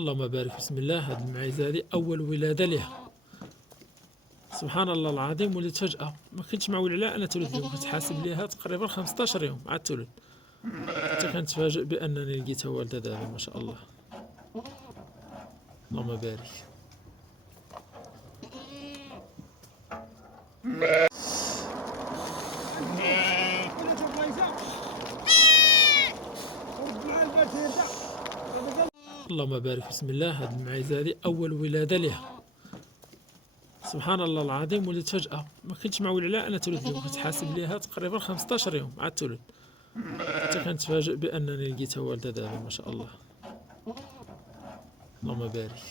اللهم بارك. بسم الله. هاد المعيزة هادي أول ولادة ليها، سبحان الله العظيم. ولدت فجأة، ما كنتش معول عليها أنا تولد اليوم، كنت حاسب ليها تقريبا 15 يوم عاد تولد، حتى كنتفاجئ بأنني لقيتها والدة دابا ما شاء الله. اللهم بارك. اللهم بارك. بسم الله. هاد المعيزة هادي أول ولادة ليها، سبحان الله العظيم. ولدت فجأة، ما كنتش معول عليها أنا تولد اليوم، كنت حاسب ليها تقريبا 15 يوم عاد تولد، حتى كنتفاجئ بأنني لقيتها والدة دابا ما شاء الله. اللهم بارك.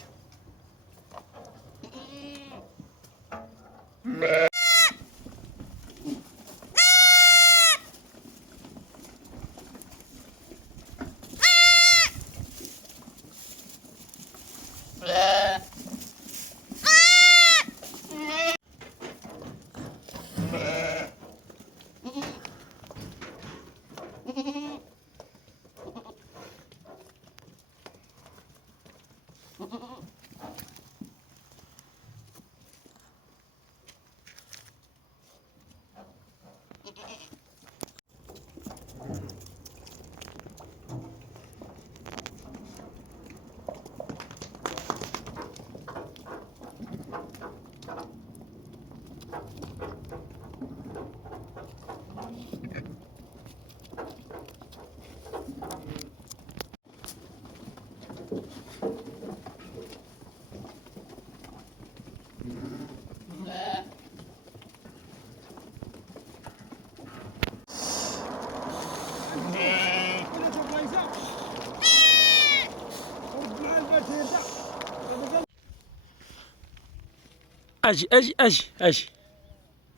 أجي أجي أجي أجي،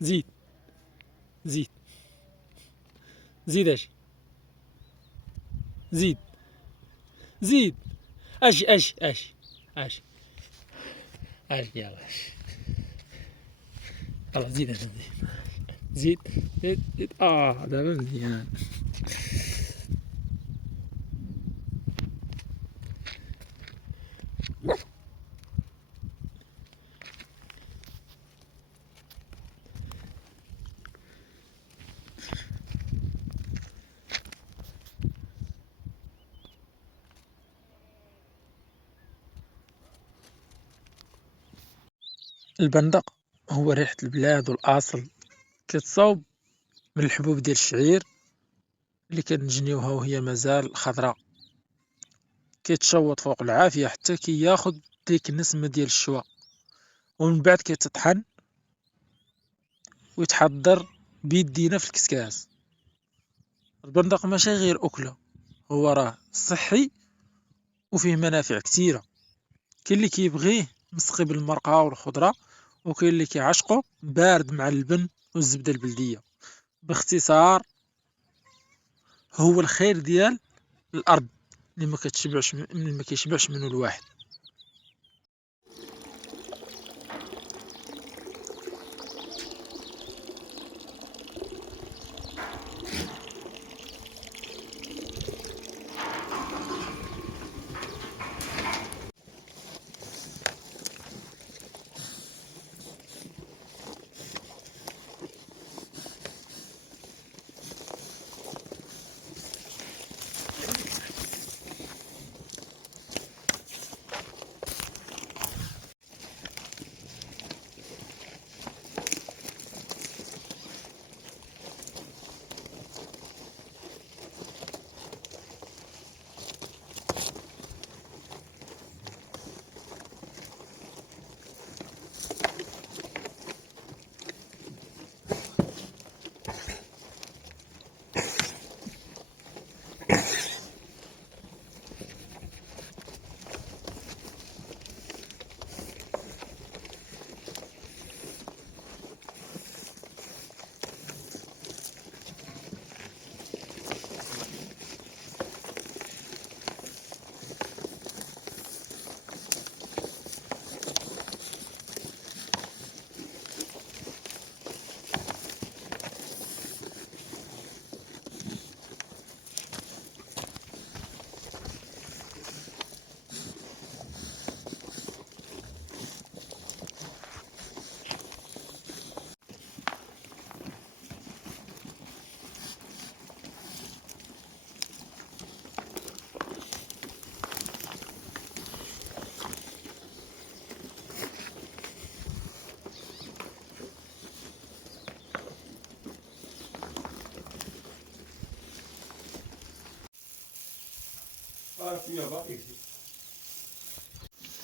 زيد زيد زيد، أجي زيد زيد، أجي أجي أجي أجي أجي، يلا أجي، يلا زيد زيد زيد زيد زيد. دابا مزيان. البندق هو ريحة البلاد والأصل، كتصاوب من الحبوب ديال الشعير اللي كنجنيوها وهي مازال خضراء، كيتشوط فوق العافية حتى كياخد ديك النسمة ديال الشوا، ومن بعد كيتطحن ويتحضر بيدينا في الكسكاس. البندق ماشي غير أكلة، هو راه صحي وفيه منافع كثيرة. كاين اللي كيبغيه مسقي بالمرقة والخضرة، وكاين اللي كيعشقو بارد مع اللبن والزبدة البلدية. باختصار هو الخير ديال الأرض اللي ما كيشبعش منه الواحد.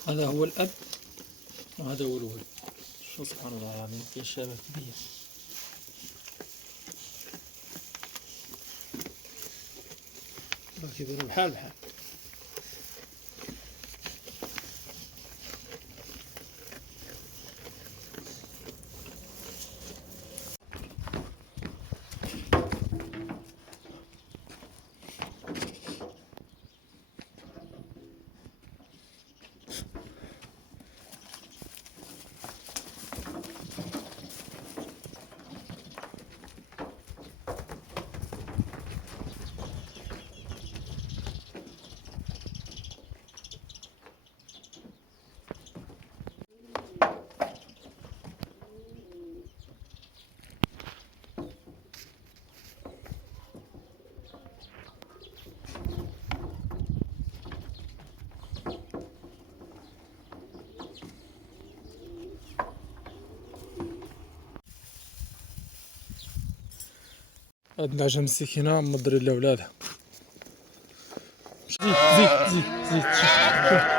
هذا هو الأب وهذا هو الولد. شو سبحان الله العظيم، كاين شبه كبير. كيديروا بحال بحال. هاد النعجة مسكينة مضري لولادها. زيد زيد زيد زيد، شوف.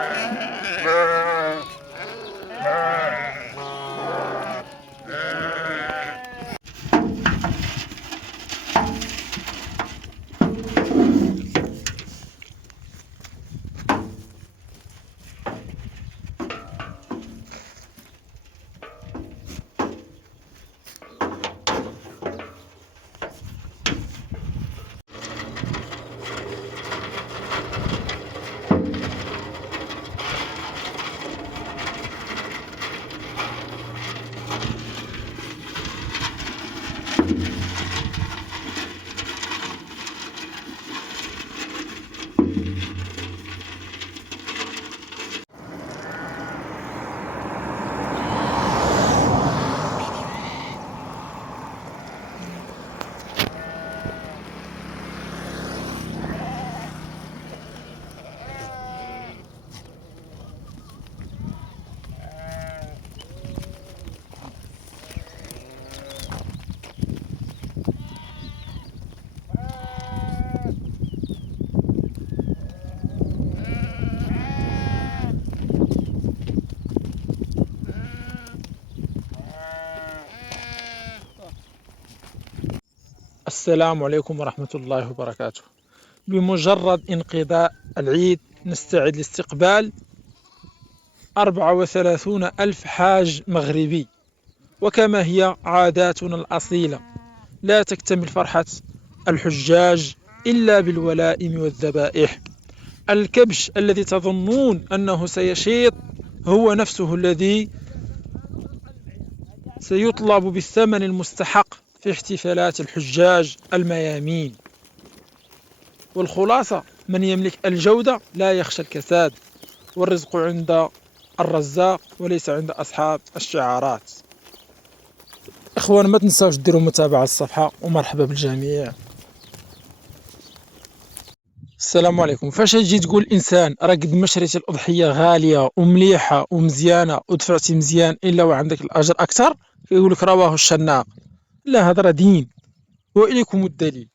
السلام عليكم ورحمة الله وبركاته. بمجرد انقضاء العيد نستعد لاستقبال 34 ألف حاج مغربي، وكما هي عاداتنا الأصيلة لا تكتمل فرحة الحجاج إلا بالولائم والذبائح. الكبش الذي تظنون أنه سيشيط هو نفسه الذي سيطلب بالثمن المستحق في احتفالات الحجاج الميامين. والخلاصة، من يملك الجودة لا يخشى الكساد، والرزق عند الرزاق وليس عند أصحاب الشعارات. إخوان، ما تنساوش ديروا متابعة الصفحة، ومرحبا بالجميع. السلام عليكم. فاش تجي تقول الانسان راه قد ما شريتي الاضحيه غاليه ومليحه ومزيانه ودفعتي مزيان الا وعندك الاجر اكثر، كيقول لك رواه الشناق. لا، هذا راه دين. واليكم الدليل.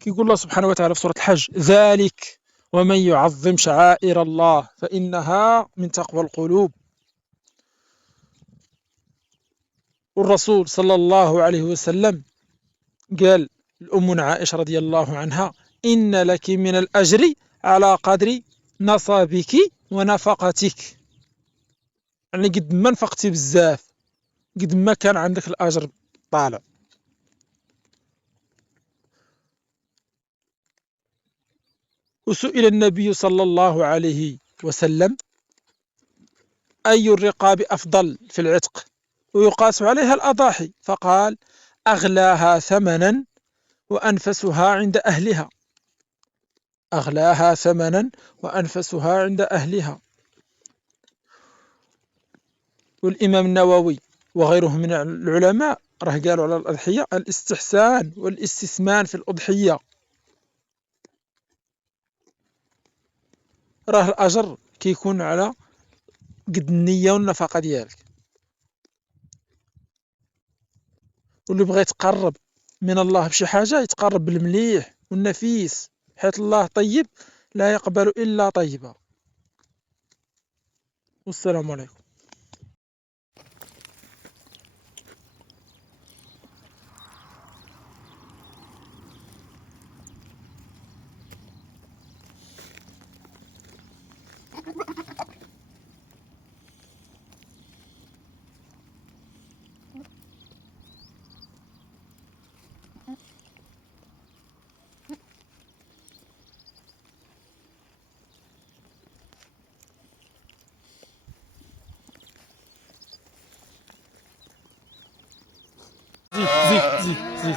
كيقول الله سبحانه وتعالى في سوره الحج: ذلك ومن يعظم شعائر الله فانها من تقوى القلوب. والرسول صلى الله عليه وسلم قال لأمنا عائشة رضي الله عنها: إن لك من الأجر على قدر نصابك ونفقتك. يعني قد ما نفقتي بزاف قد ما كان عندك الأجر طالع. وسئل النبي صلى الله عليه وسلم: أي الرقاب أفضل في العتق؟ ويقاس عليها الأضاحي، فقال: أغلاها ثمنا وأنفسها عند أهلها. أغلاها ثمنا وأنفسها عند أهلها. والإمام النووي وغيره من العلماء راه قالوا على الأضحية: الاستحسان والاستثمان في الأضحية. راه الأجر كيكون على قد النية والنفقة ديالك. واللي بغى يتقرب من الله بشي حاجة يتقرب بالمليح والنفيس، حيث الله طيب لا يقبل إلا طيبا. والسلام عليكم. زيد زيد زيد زيد،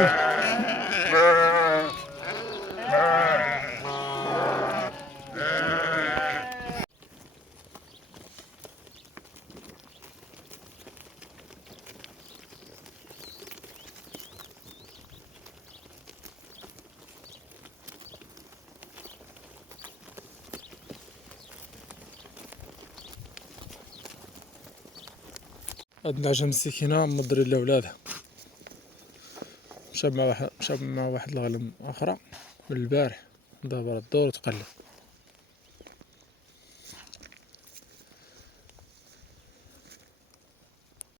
شوف. هاد النعجة مسكينة مضري لولادها، مشى مع واحد الغنم أخرى من البارح، دابا راه تدور وتقلب.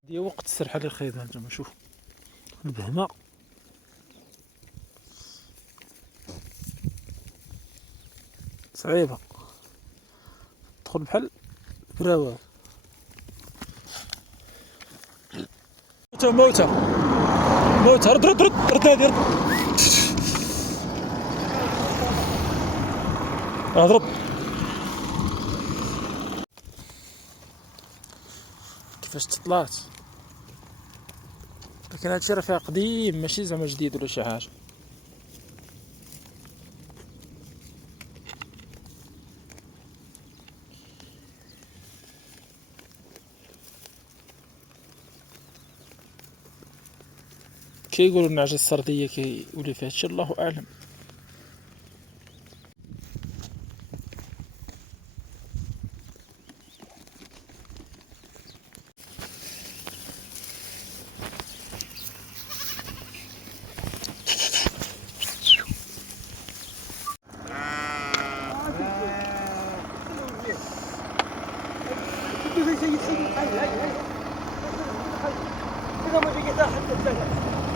دي وقت السرحة اللي خايدها نتوما، شوف البهمة صعيبة، تدخل بحال براوة. موتة موتة، رد رد رد رد هادي، رد اضرب. كيفاش تطلعت؟ لكن هادشي راه فيها قديم، ماشي زعما جديد ولا شي حاجة. كيقولوا النعجة السردية كيولي فيها هادشي، الله أعلم.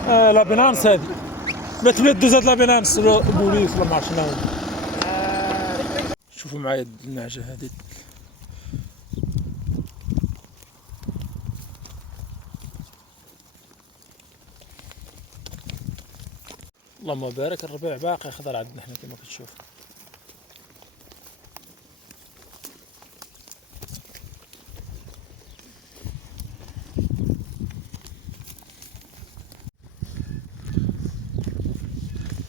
لا بينانس هادي، ما تبدا دوز هاد لا بينانس البوليس ولا معرفت شنو. شوفوا معايا النعجة هادي، اللهم بارك. الربيع باقي خضر عندنا حنا كما كتشوف.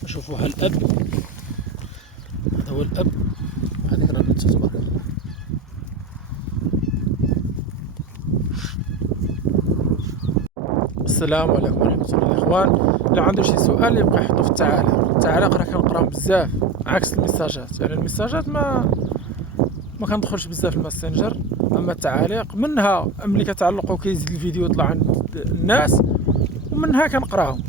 شوفوا هالأب، هذا هو الأب، هذيك راه بنت تبارك الله. السلام عليكم ورحمة الله الإخوان. إلا عنده شي سؤال يبقى يحطو في التعاليق راه كنقراهم بزاف، عكس الميساجات. يعني الميساجات ما كندخلش بزاف الماسنجر، اما التعاليق منها ملي كتعلقوا كيزيد الفيديو يطلع عند الناس، ومنها كنقراهم.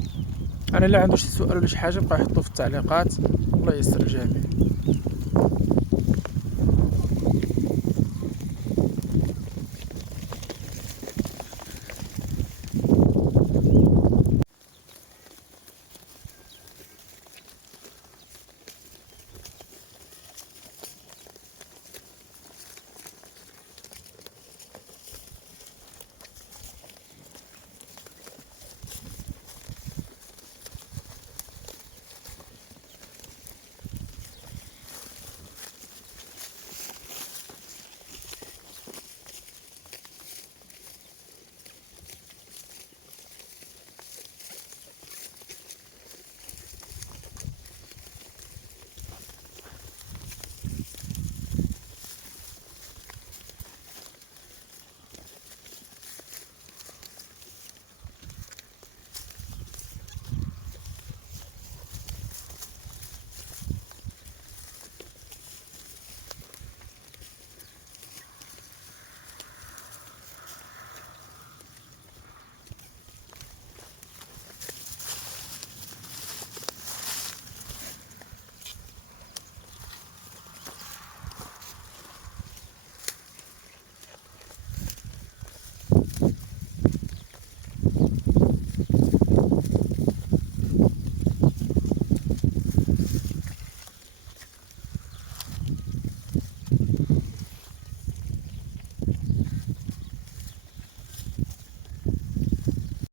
انا اللي عنده شي سؤال ولا شي حاجه يبقى يحطو في التعليقات، الله ييسر الجميع.